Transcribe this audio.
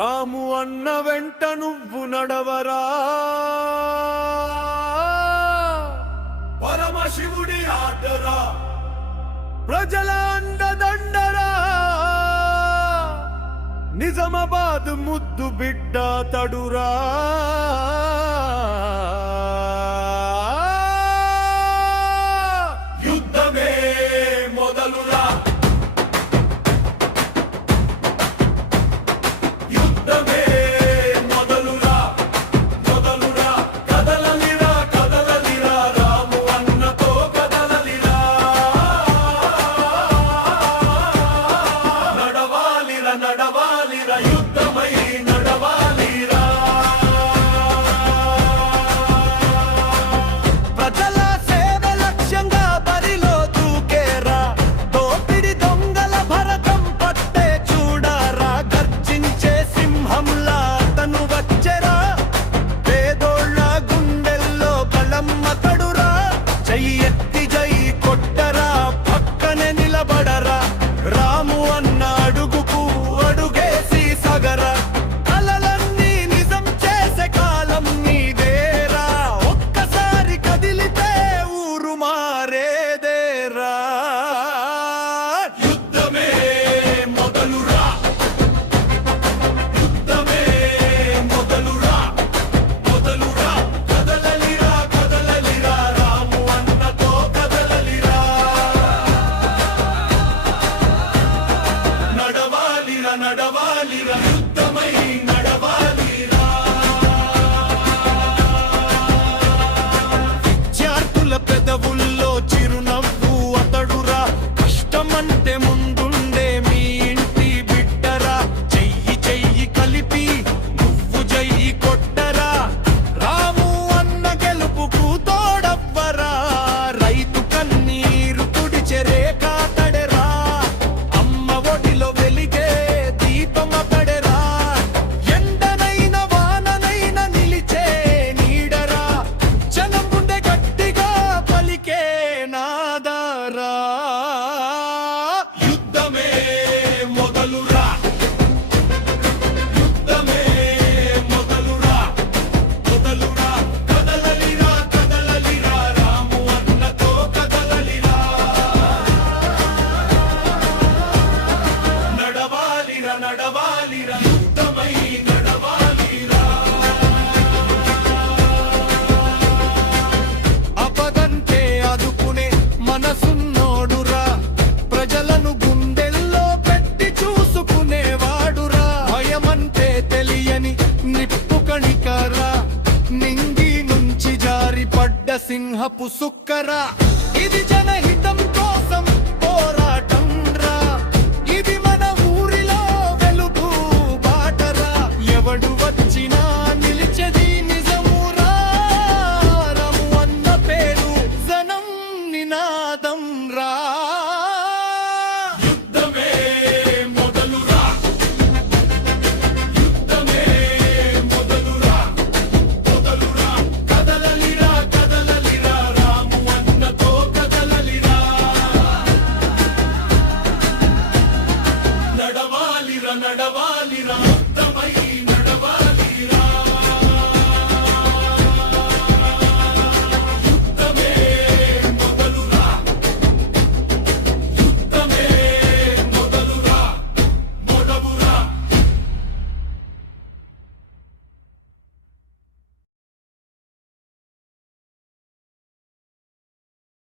రాము అన్న వెంట నువ్వు నడవరా, పరమశివుడి ఆటరా, ప్రజల అండదండరా, నిజామాబాద్ ముద్దు బిడ్డ తడురా. యుద్ధమే మొదలురా, యుద్ధమే మొదలురా, మొదలురా, కదలలిరా, కదలలిరా, రాము అన్నతో కదలలిరా, నడవాలిరా, నడవాలిరా, యుద్ధమై నడవాలిరా. ప్రజల సేవ లక్ష్యంగా బరిలో దూకేరా, దోపిడి దొంగల భరతం పట్టే చూడారా, గర్జించే సింహంలా తను వచ్చెరా, పేదోళ్ళ గుండెల్లో బలమ్మ తడురా, చెయ్యి ఎత్తి జై కొట్టరా, పక్కనే నిలబడరా, రాము అన్న అడుగుకు అడుగేసి సగరా, కలలన్నీ నిజం చేసే కాలం నీదేరా, ఒక్కసారి కదిలితే ఊరు మారేదేరా. యుద్ధమే మొదలురా, యుద్ధమే మొదలురా, మొదలురా, కదలలిరా, కదలలిరా, రాము అన్నతో కదలలిరా, నడవాలిరా, నడవాలిరా, యుద్ధమై నడవాలిరా. విద్యార్థుల పెదవుల్లో చిరునవ్వు అతడురా, కష్టమంటే ముందుండే మీ ఇంటి బిడ్డరా, చెయ్యి చెయ్యి కలిపి నువ్వు జయ్యి కొట్టరా, రాము అన్న గెలుపుకు తోడవ్వరా, రైతు కన్నీరు తుడిచె రేఖ తడెరా, అమ్మ ఒడిలో వెలిగే దీపమ పడెరా, ఎండనైన వాననైన నిలిచే నీడరా, జనం గుండె గట్టిగా పలికే నాదారా. యుద్ధమే మొదలురా, యుద్ధమే మొదలురా, మొదలురా, కదలలిరా, కదలలిరా, రాము అన్నతో కదలలిరా, నడవాలిరా, నడవాలిరా, యుద్ధమై నడవాలిరా. అపదంతే అదుకునే మనసున్నోడురా, ప్రజలను గుండెల్లో పెట్టి చూసుకునేవాడురా, భయమంటే తెలియని నిప్పు కణికరా, నింగి నుంచి జారి పడ్డ సింహపు సుక్కరా, ఇది జనహితం